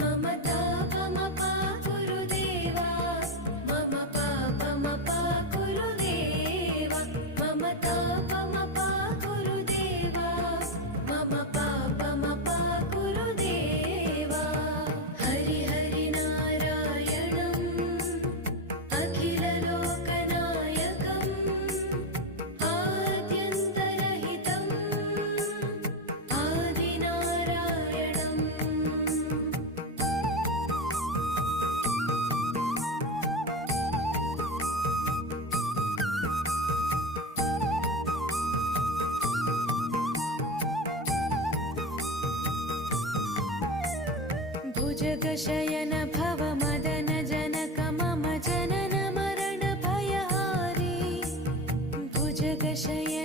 मम तापमपा गुरुदेवा मम पापमपा गुरुदेवा मम तापमपा गुरुदेवा मम पापमपा गुरुदेवा हरि हरि नारायणम् अखिललोकनायकम् आद्यन्तरहितम् आदिनारायणम् भुजगशयन भवमदन जनक मम जनन मरण भयहारी भुजगशयन